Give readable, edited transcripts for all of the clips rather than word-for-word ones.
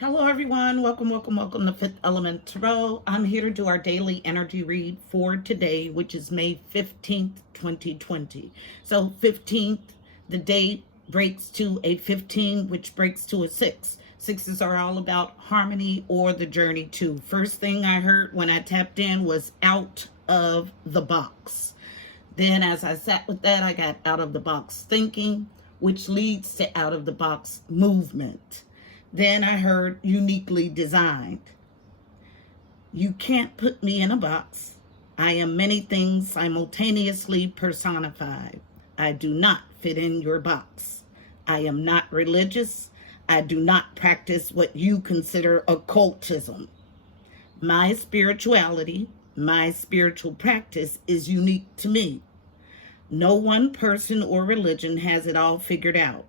Hello, everyone. Welcome to Fifth Element Tarot. I'm here to do our daily energy read for today, which is May 15th, 2020. So 15th, the day breaks to a 15, which breaks to a 6. Sixes are all about harmony or the journey to. First thing I heard when I tapped in was out of the box. Then as I sat with that, I got out of the box thinking, which leads to out of the box movement. Then I heard uniquely designed. You can't put me in a box. I am many things simultaneously personified. I do not fit in your box. I am not religious. I do not practice what you consider occultism. My spirituality, my spiritual practice is unique to me. No one person or religion has it all figured out.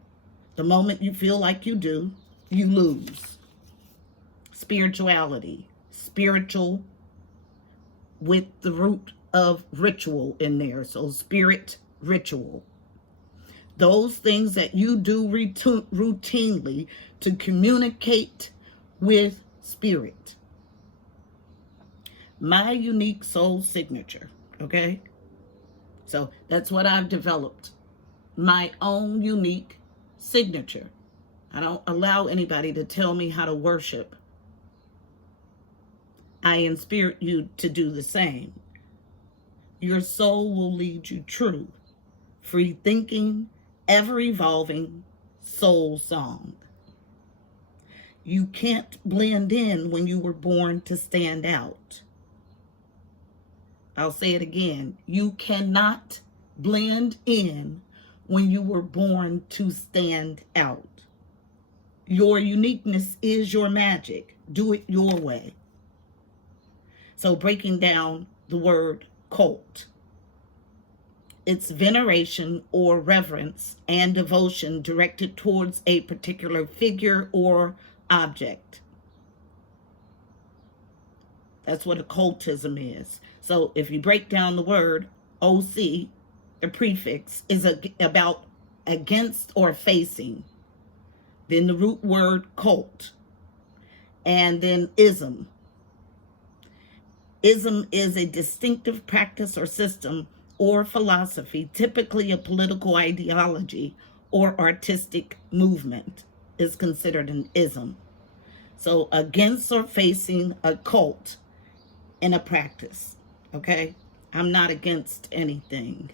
The moment you feel like you do, you lose. Spirituality, spiritual with the root of ritual in there. So spirit, ritual. Those things that you do routinely to communicate with spirit. My unique soul signature, okay? So that's what I've developed. My own unique signature. I don't allow anybody to tell me how to worship. I inspire you to do the same. Your soul will lead you true, free thinking, ever evolving soul song. You can't blend in when you were born to stand out. I'll say it again. You cannot blend in when you were born to stand out. Your uniqueness is your magic. Do it your way. So breaking down the word cult. It's veneration or reverence and devotion directed towards a particular figure or object. That's what occultism is. So if you break down the word, OC, the prefix, is about against or facing. Then the root word cult, and then ism. Ism is a distinctive practice or system or philosophy, typically a political ideology or artistic movement is considered an ism. So against or facing a cult in a practice, okay? I'm not against anything.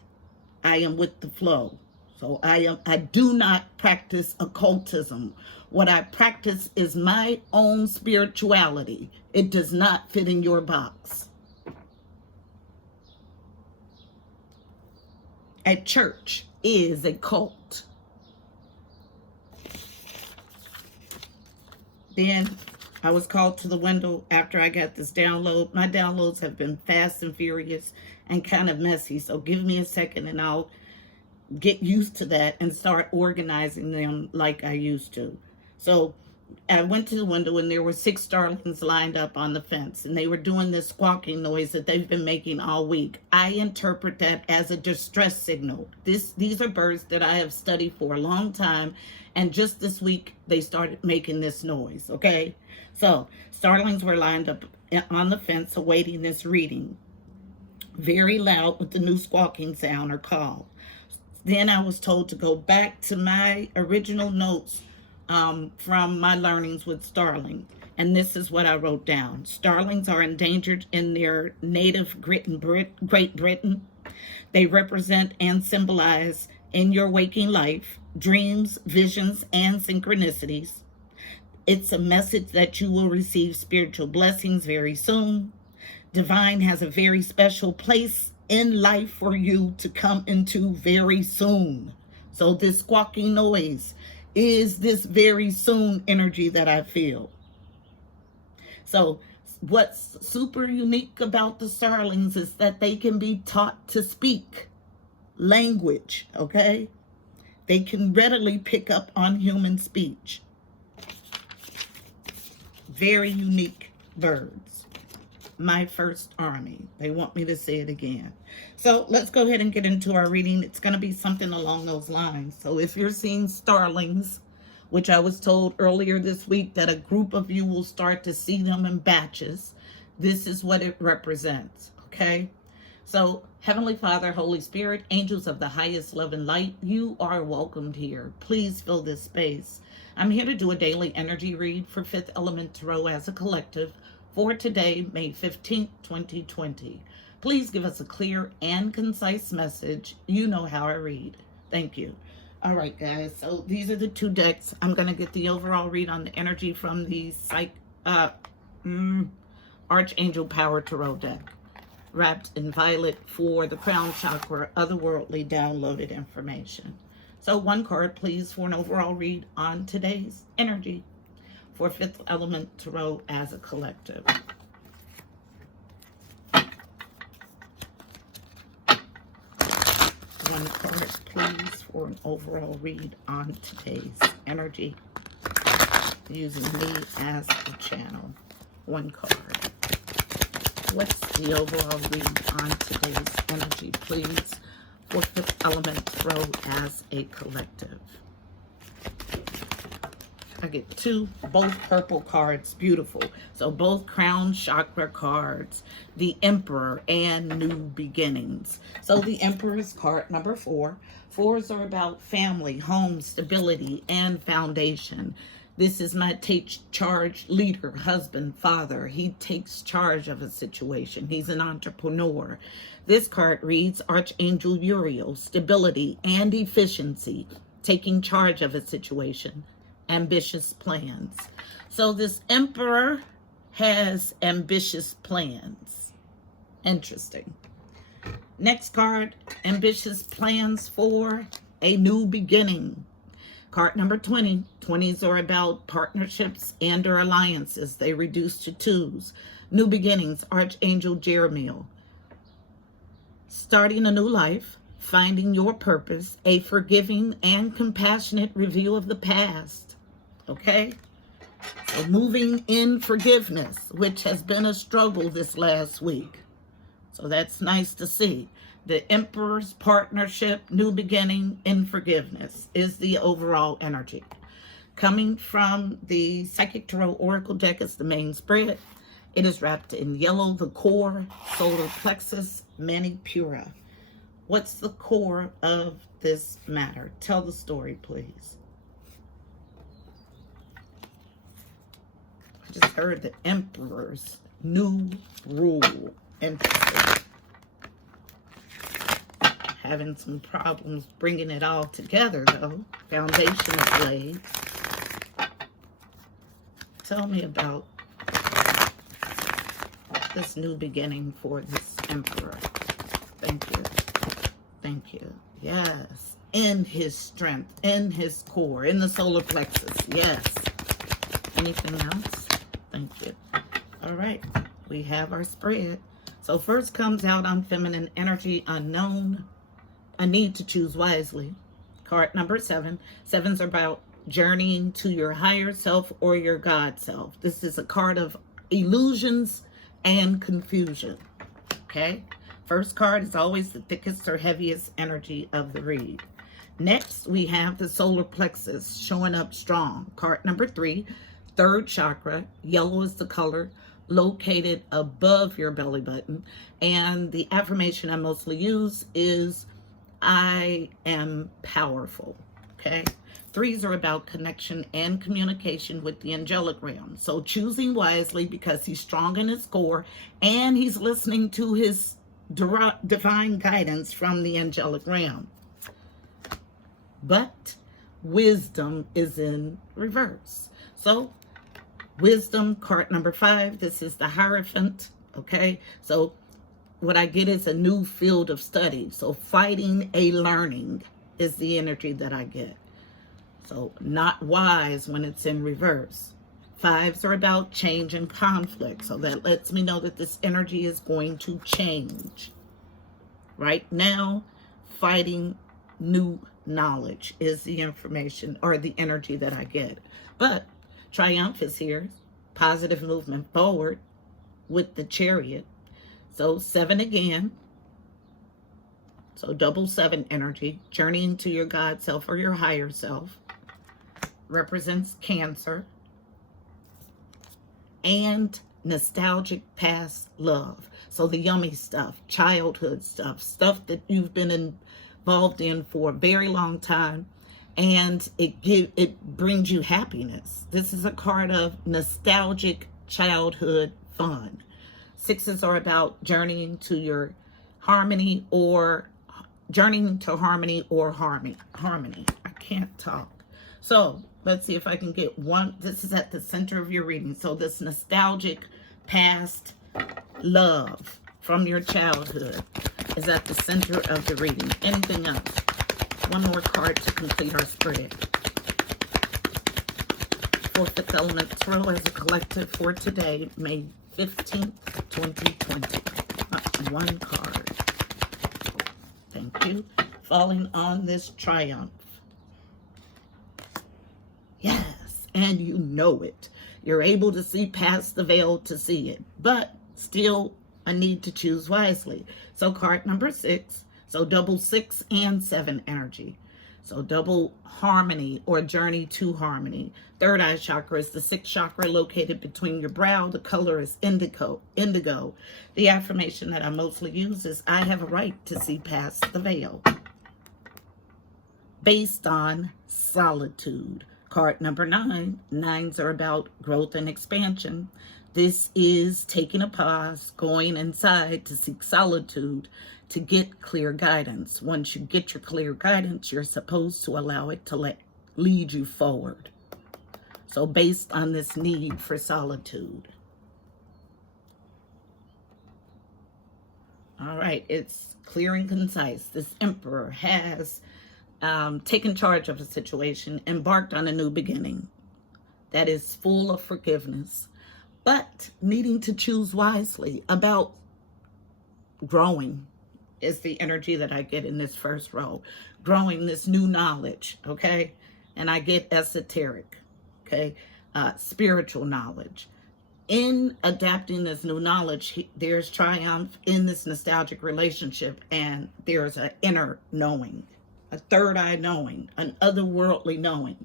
I am with the flow. So I do not practice occultism. What I practice is my own spirituality. It does not fit in your box. A church is a cult. Then I was called to the window after I got this download. My downloads have been fast and furious and kind of messy. So give me a second and I'll get used to that and start organizing them like I used to. So I went to the window and there were 6 starlings lined up on the fence and they were doing this squawking noise that they've been making all week. I interpret that as a distress signal. These are birds that I have studied for a long time, and just this week they started making this noise, okay? So starlings were lined up on the fence awaiting this reading. Very loud with the new squawking sound or call. Then I was told to go back to my original notes from my learnings with Starling. And this is what I wrote down. Starlings are endangered in their native Great Britain. They represent and symbolize in your waking life dreams, visions, and synchronicities. It's a message that you will receive spiritual blessings very soon. Divine has a very special place in life for you to come into very soon. So this squawking noise is this very soon energy that I feel. So what's super unique about the starlings is that they can be taught to speak language, okay? They can readily pick up on human speech. Very unique birds. My first army. They want me to say it again. So let's go ahead and get into our reading. It's going to be something along those lines. So if you're seeing starlings which I was told earlier this week that a group of you will start to see them in batches. This is what it represents, okay? So, Heavenly Father, Holy Spirit, angels of the highest love and light, you are welcomed here. Please fill this space. I'm here to do a daily energy read for Fifth Element Tarot as a collective for today, May 15th, 2020. Please give us a clear and concise message. You know how I read. Thank you. All right, guys. So these are the two decks. I'm going to get the overall read on the energy from the Archangel Power Tarot deck, wrapped in violet for the crown chakra, otherworldly downloaded information. So one card, please, for an overall read on today's energy for Fifth Element Tarot as a collective. One card, please, for an overall read on today's energy, using me as a channel. One card. What's the overall read on today's energy, please, for Fifth Element Tarot as a collective? I get two, both purple cards, beautiful. So both crown chakra cards, the Emperor and New Beginnings. So the Emperor's card, number 4. Fours are about family, home, stability, and foundation. This is my take charge leader, husband, father. He takes charge of a situation. He's an entrepreneur. This card reads Archangel Uriel, stability and efficiency, taking charge of a situation, ambitious plans. So this Emperor has ambitious plans. Interesting. Next card, ambitious plans for a new beginning. Card number 20. 20s are about partnerships and or alliances. They reduce to 2s. New beginnings, Archangel Jeremiel. Starting a new life, finding your purpose, a forgiving and compassionate review of the past. Okay? So moving in forgiveness, which has been a struggle this last week. So that's nice to see. The Emperor's partnership, new beginning in forgiveness is the overall energy. Coming from the Psychic Tarot Oracle deck is the main spread. It is wrapped in yellow, the core, solar plexus, Manipura. What's the core of this matter? Tell the story, please. I just heard the Emperor's new rule. Interesting. Having some problems bringing it all together, though. Foundation is laid. Tell me about this new beginning for this Emperor. Thank you. Thank you. Yes. In his strength, in his core, in the solar plexus. Yes. Anything else? Thank you. All right. We have our spread. So first comes out on feminine energy, unknown. A need to choose wisely. Card number 7. 7s are about journeying to your higher self or your God self. This is a card of illusions and confusion. Okay? First card is always the thickest or heaviest energy of the read. Next, we have the solar plexus showing up strong. Card number 3, third chakra. Yellow is the color, located above your belly button. And the affirmation I mostly use is I am powerful. Okay? 3s are about connection and communication with the Angelic Realm. So choosing wisely because he's strong in his core and he's listening to his divine guidance from the Angelic Realm. But wisdom is in reverse. So wisdom, card number 5. This is the Hierophant. Okay? So what I get is a new field of study. So fighting a learning is the energy that I get. So not wise when it's in reverse. 5s are about change and conflict. So that lets me know that this energy is going to change. Right now, fighting new knowledge is the information or the energy that I get. But Triumph is here. Positive movement forward with the Chariot. So 7 again. So double 7 energy. Journeying to your God self or your higher self. represents Cancer, and nostalgic past love. So the yummy stuff, childhood stuff, stuff that you've been involved in for a very long time, and it brings you happiness. This is a card of nostalgic childhood fun. Sixes are about journeying to your harmony, or journeying to harmony, or harmony. I can't talk. So let's see if I can get one. This is at the center of your reading. So this nostalgic past love from your childhood is at the center of the reading. Anything else? One more card to complete our spread. For Fifth Element Tarot as a collective for today, May 15th, 2020. One card. Thank you. Falling on this triumph. Yes, and you know it. You're able to see past the veil to see it, but still a need to choose wisely. So card number 6, so double 6 and 7 energy. So double harmony, or journey to harmony. Third eye chakra is the 6th chakra located between your brow. The color is indigo. The affirmation that I mostly use is, I have a right to see past the veil. Based on solitude. Card number 9. 9s are about growth and expansion. This is taking a pause, going inside to seek solitude, to get clear guidance. Once you get your clear guidance, you're supposed to allow it to lead you forward. So based on this need for solitude. All right, it's clear and concise. This Emperor has taken charge of a situation, embarked on a new beginning that is full of forgiveness, but needing to choose wisely about growing is the energy that I get in this first row. Growing this new knowledge, okay? And I get esoteric, okay? Spiritual knowledge. In adapting this new knowledge, there's triumph in this nostalgic relationship, and there's an inner knowing, a third eye knowing, an otherworldly knowing.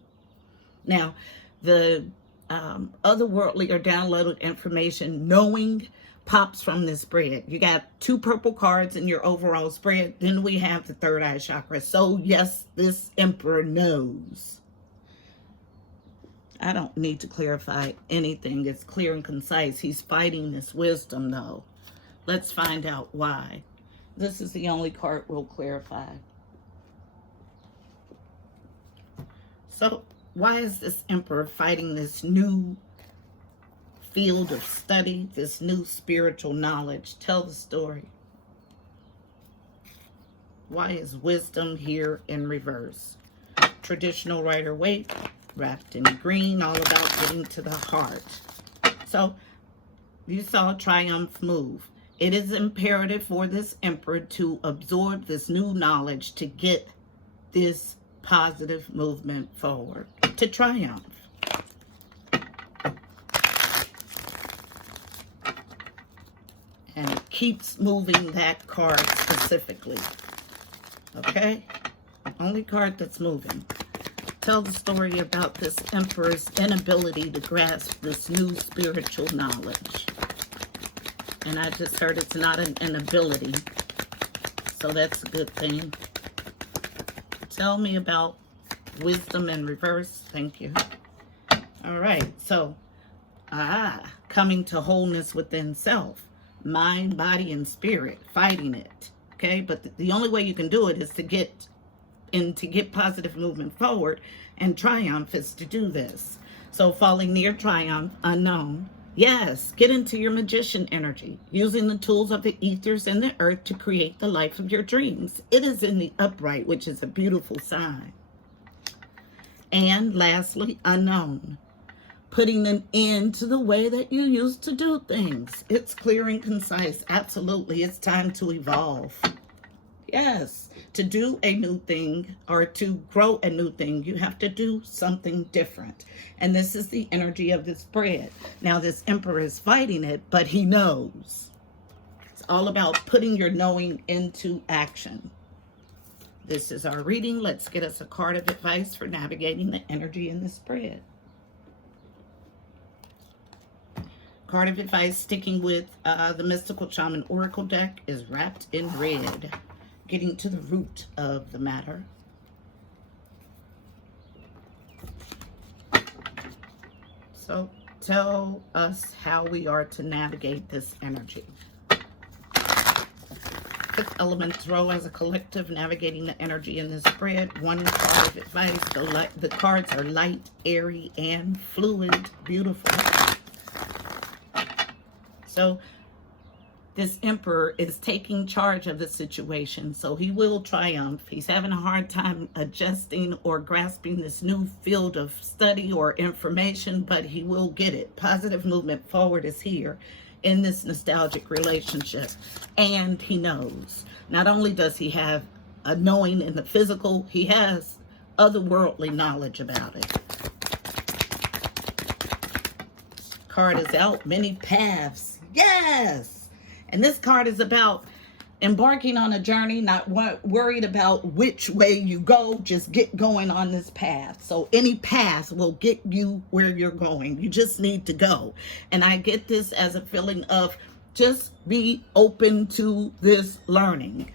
Now, the otherworldly or downloaded information knowing pops from this spread. You got 2 purple cards in your overall spread. Then we have the third eye chakra. So yes, this Emperor knows. I don't need to clarify anything. It's clear and concise. He's fighting this wisdom, though. Let's find out why. This is the only card we'll clarify. So why is this Emperor fighting this new field of study, this new spiritual knowledge? Tell the story. Why is wisdom here in reverse? Traditional Rider-Waite, wrapped in green, all about getting to the heart. So you saw triumph move. It is imperative for this Emperor to absorb this new knowledge to get this positive movement forward, to triumph. And it keeps moving that card specifically. Okay? Only card that's moving. Tell the story about this Emperor's inability to grasp this new spiritual knowledge. And I just heard it's not an inability, so that's a good thing. Tell me about wisdom in reverse. Thank you. All right, so coming to wholeness within self, mind, body, and spirit, fighting it. Okay, but the only way you can do it is to get positive movement forward, and triumph is to do this. So falling near triumph, unknown. Yes, get into your magician energy, using the tools of the ethers and the earth to create the life of your dreams. It is in the upright, which is a beautiful sign. And lastly, unknown. Putting an end to the way that you used to do things. It's clear and concise. Absolutely. It's time to evolve. Yes, to do a new thing or to grow a new thing, you have to do something different. And this is the energy of this spread. Now, this Emperor is fighting it, but he knows. It's all about putting your knowing into action. This is our reading. Let's get us a card of advice for navigating the energy in the spread. Card of advice, sticking with the Mystical Shaman Oracle deck, is Wrapped in Red. Getting to the root of the matter. So tell us how we are to navigate this energy. Fifth element throw as a collective, navigating the energy in the spread. One card of advice. The cards are light, airy, and fluid. Beautiful. So this Emperor is taking charge of the situation, so he will triumph. He's having a hard time adjusting or grasping this new field of study or information, but he will get it. Positive movement forward is here in this nostalgic relationship, and he knows. Not only does he have a knowing in the physical, he has otherworldly knowledge about it. Card is out, many paths. Yes! And this card is about embarking on a journey, not worried about which way you go, just get going on this path. So any path will get you where you're going. You just need to go. And I get this as a feeling of just be open to this learning.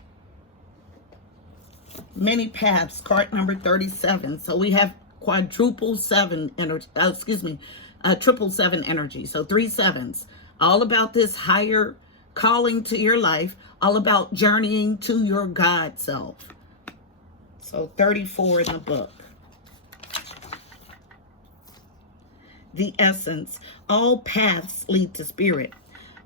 Many paths, card number 37. So we have triple seven energy. So 3 sevens. All about this higher calling to your life, all about journeying to your God self. So 34 in the book. The essence. All paths lead to spirit.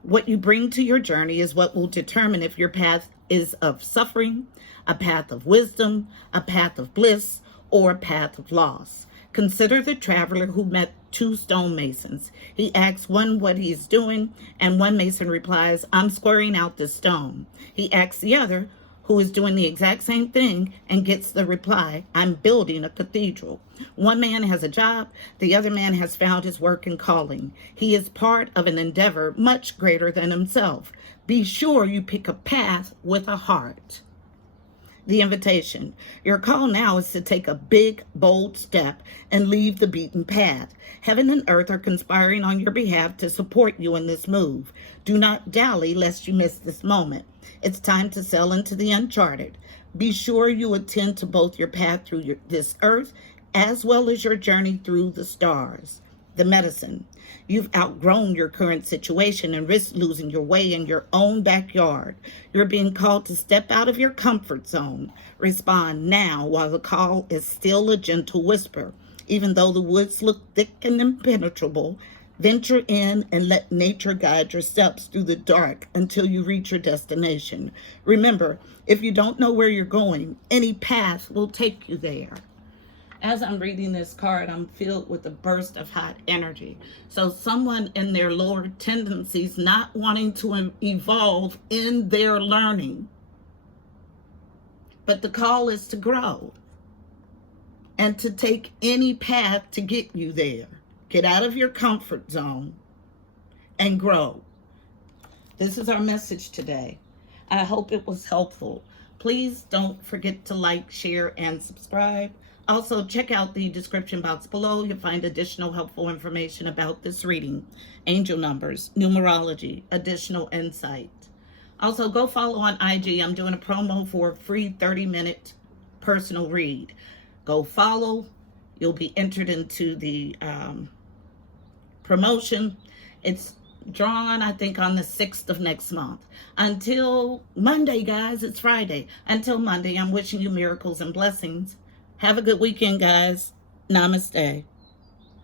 What you bring to your journey is what will determine if your path is of suffering, a path of wisdom, a path of bliss, or a path of loss. Consider the traveler who met 2 stonemasons. He asks one what he is doing, and one mason replies, I'm squaring out this stone. He asks the other, who is doing the exact same thing, and gets the reply, I'm building a cathedral. One man has a job, the other man has found his work and calling. He is part of an endeavor much greater than himself. Be sure you pick a path with a heart. The invitation. Your call now is to take a big, bold step and leave the beaten path. Heaven and earth are conspiring on your behalf to support you in this move. Do not dally lest you miss this moment. It's time to sail into the uncharted. Be sure you attend to both your path through this earth as well as your journey through the stars. The medicine. You've outgrown your current situation and risk losing your way in your own backyard. You're being called to step out of your comfort zone. Respond now while the call is still a gentle whisper. Even though the woods look thick and impenetrable, venture in and let nature guide your steps through the dark until you reach your destination. Remember, if you don't know where you're going, any path will take you there. As I'm reading this card, I'm filled with a burst of hot energy. So someone in their lower tendencies not wanting to evolve in their learning. But the call is to grow and to take any path to get you there. Get out of your comfort zone and grow. This is our message today. I hope it was helpful. Please don't forget to like, share, and subscribe. Also, check out the description box below. You'll find additional helpful information about this reading, angel numbers, numerology, additional insight. Also, go follow on IG. I'm doing a promo for a free 30-minute personal read. Go follow. You'll be entered into the promotion. It's drawn, I think, on the 6th of next month. Until Monday, guys, it's Friday. Until Monday, I'm wishing you miracles and blessings. Have a good weekend, guys. Namaste.